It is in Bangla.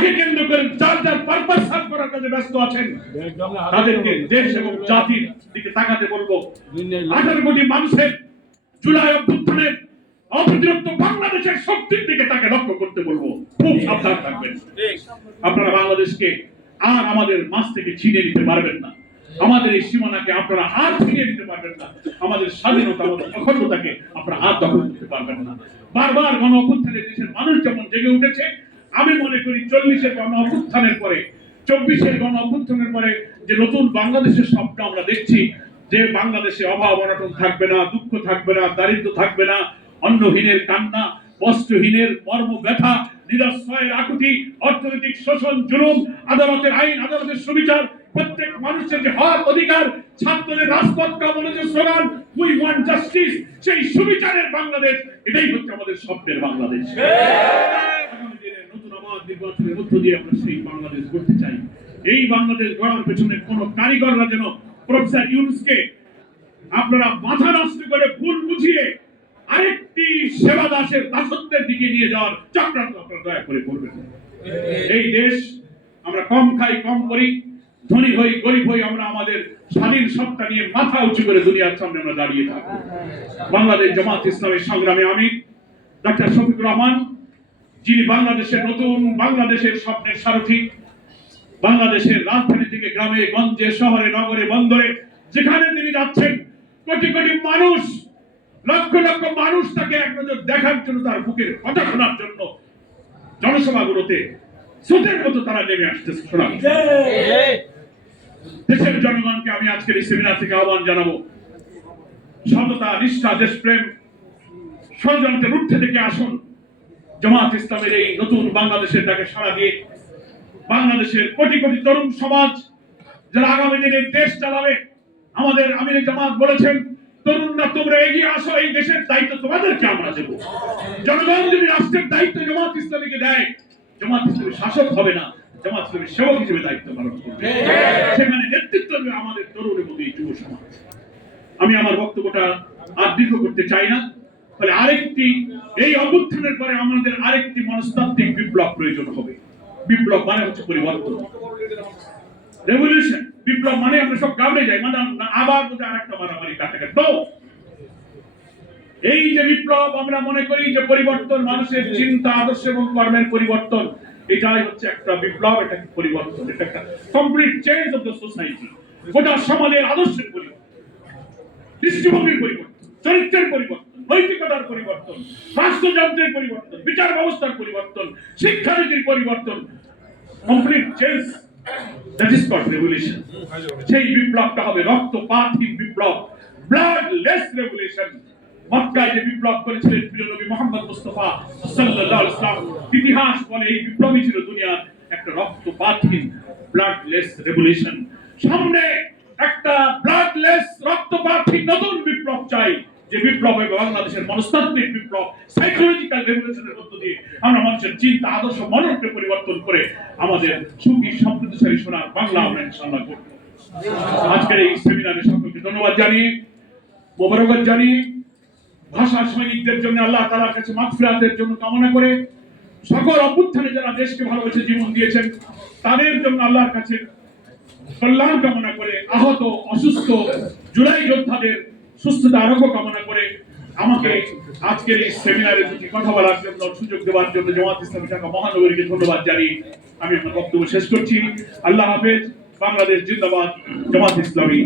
যাকে কেন্দ্র করে যার যার পারপাস সার্ভ করার কাজে ব্যস্ত আছেন তাদেরকে দেশ এবং জাতির দিকে তাকাতে বলবো। 18 কোটি মানুষের জুলাই অভ্যুত্থানের অপ্রতিরোধ বাংলাদেশের শক্তির দিকে তাকে লক্ষ্য করতে বলবো। খুব সাবধান থাকবেন। আপনারা বাংলাদেশকে আর আমাদের মাঝ থেকে ছিনিয়ে নিতে পারবেন না। আমাদের এই সীমানাকে আপনারা আর ছিনিয়ে নিতে পারবেন না। আমাদের স্বাধীনতা, আমাদের অখণ্ডতাকে আপনারা আর দখল করতে পারবেন না। বারবার গণ অভ্যুত্থানে দেশের মানুষ যেমন জেগে উঠেছে, আমি মনে করি 40-এর গণ অভ্যুত্থানের পরে, 24-এর গণ অভ্যুত্থানের পরে যে নতুন বাংলাদেশের স্বপ্ন আমরা দেখছি, যে বাংলাদেশে অভাব অনটন থাকবে না, দুঃখ থাকবে না, দারিদ্র থাকবে না, অন্নহীনের কান্না, বস্ত্রহীনের মর্ম ব্যথা, নিরাশ্রয়ের আকুতি, অর্থনৈতিক শোষণ, জুলুম, আদালতের আইন, আদালতের সুবিচার, প্রত্যেক মানুষের যে হক অধিকার, ছাত্রদের রাজপথ কামানোর যে স্লোগান উই ওয়ান্ট জাস্টিস, সেই সুবিচারের বাংলাদেশ, এটাই হচ্ছে আমাদের স্বপ্নের বাংলাদেশ। আগামী দিনে নতুন আবাদ নির্বাচনের মধ্য দিয়ে আমরা সেই বাংলাদেশ গড়তে চাই। এই বাংলাদেশ গড়ার পেছনে কোন কারিগররা যেন প্রফেসর ইউনূসকে আপনারা মাথা নষ্ট করে ভুল বুঝিয়ে আরেকটি সেবা দাসের দাসত্বের দিকে নিয়ে যাওয়ার চক্রান্ত আপনারা দয়া করে করবেন। এই দেশ আমরা কম খাই, কম করি, ধনী হই, গরিব হই, আমরা আমাদের স্বাধীন সত্তা নিয়ে মাথা উঁচু করে দুনিয়ার সামনে আমরা দাঁড়িয়ে থাকবো। বাংলাদেশ জামাত ইসলামের সংগ্রামে আমি ডাক্তার শফিকুর রহমান, যিনি বাংলাদেশের নতুন বাংলাদেশের স্বপ্নের সারথি, বাংলাদেশের রাজধানী থেকে গ্রামে গঞ্জে, শহরে, নগরে, বন্দরে যেখানে তিনি যাচ্ছেন, কোটি কোটি মানুষ, লক্ষ লক্ষ মানুষ তাকে এক নজর দেখার জন্য, তার বুকের কথা শোনার জন্য জনসভাগুলোতে স্রোতের মতো তারা নেমে আসতেছে। শোনাবে দেশের জনগণকে আমি আজকের এই সেমিনার থেকে আহ্বান জানাবো, সততা, নিষ্ঠা, দেশপ্রেম, ষড়যন্ত্রের ঊর্ধ্বে থেকে আসুন। জামাত ইসলামের এই নতুন বাংলাদেশের ডাকে সাড়া দিয়ে বাংলাদেশের কোটি কোটি তরুণ সমাজ যারা আগামী দিনে দেশ চালাবে, আমাদের আমির জামাত বলেছেন, তরুণরা তোমরা এগিয়ে আসো, এই দেশের দায়িত্ব তোমাদেরকে আমরা দেব। জনগণ যদি রাষ্ট্রের দায়িত্ব জামাত ইসলামীকে দেয়, জামাত ইসলামী শাসক হবে না, জামাত ইসলামী সেবক হিসেবে দায়িত্ব পালন করবে। সেখানে নেতৃত্ব দেবে আমাদের তরুণ এবং এই যুব সমাজ। আমি আমার বক্তব্যটা আর দীর্ঘ করতে চাই না। ফলে আরেকটি, এই অভ্যুত্থানের পরে আমাদের আরেকটি মনস্তাত্ত্বিক বিপ্লব প্রয়োজন হবে। বিপ্লব মানে হচ্ছে পরিবর্তন, রেভলিউশন। বিপ্লব মানে আমরা সব গাবড়ে যাই, মানে আবার বোধ আরেকটা মারামারি কাটাকাটি। তো এই যে বিপ্লব আমরা মনে করি যে পরিবর্তন, মানুষের চিন্তা, আদর্শ এবং কর্মের পরিবর্তন, এটাই হচ্ছে একটা বিপ্লব, এটা পরিবর্তন, এটা একটা complete change of the society. গোটা সমাজের আদর্শের পরিবর্তন, দৃষ্টিভঙ্গির পরিবর্তন, চরিত্রের পরিবর্তন, নৈতিকতার পরিবর্তন, রাষ্ট্রযন্ত্রের পরিবর্তন, বিচার ব্যবস্থার পরিবর্তন, শিক্ষানীতির পরিবর্তন, complete change, that is called revolution. সেই বিপ্লবটা হবে রক্তপাতহীন বিপ্লব, ব্লাডলেস রেভলিউশন। মক্কায় যে বিপ্লব করেছিলেন প্রিয় নবী মুহাম্মদ মুস্তাফা সাল্লাল্লাহু আলাইহি ওয়াসাল্লাম, ইতিহাস বলে এই বিপ্লবই ছিল দুনিয়ার একটা রক্তপাতহীন, ব্লাডলেস রেভলিউশন। সামনে একটা ব্লাডলেস, রক্তপাতহীন নতুন বিপ্লব চাই, যে বিপ্লব হবে বাংলাদেশের মনস্তাত্ত্বিক বিপ্লব, সাইকোলজিক্যাল রেভলিউশনের মধ্য দিয়ে আমরা মানুষের চিন্তা, আদর্শ, মননকে পরিবর্তন করে আমাদের সুখী সমৃদ্ধশালী সোনার বাংলা আমরা ইনশাআল্লাহ করব। আজকের এই সেমিনারে সকলকে ধন্যবাদ জানিয়ে, মোবারকবাদ জানিয়ে, ভাষা সৈনিকদের জন্য আল্লাহ তাআলার কাছে মাগফিরাতের জন্য কামনা করে, সকল অভ্যুত্থানে যারা দেশকে ভালোবেসে জীবন দিয়েছেন তাদের জন্য আল্লাহর কাছে কল্যাণ কামনা করে, আহত অসুস্থ জুলাই যোদ্ধাদের সুস্থতা আরোগ্য কামনা করে, আমাকে আজকের এই সেমিনারে দুটি কথা বলার জন্য সুযোগ দেওয়ার জন্য জামাত ইসলামী ঢাকা মহানগরীকে ধন্যবাদ জানিয়ে আমি আমার বক্তব্য শেষ করছি। আল্লাহ হাফেজ। বাংলাদেশ জিন্দাবাদ। জামাত ইসলামী।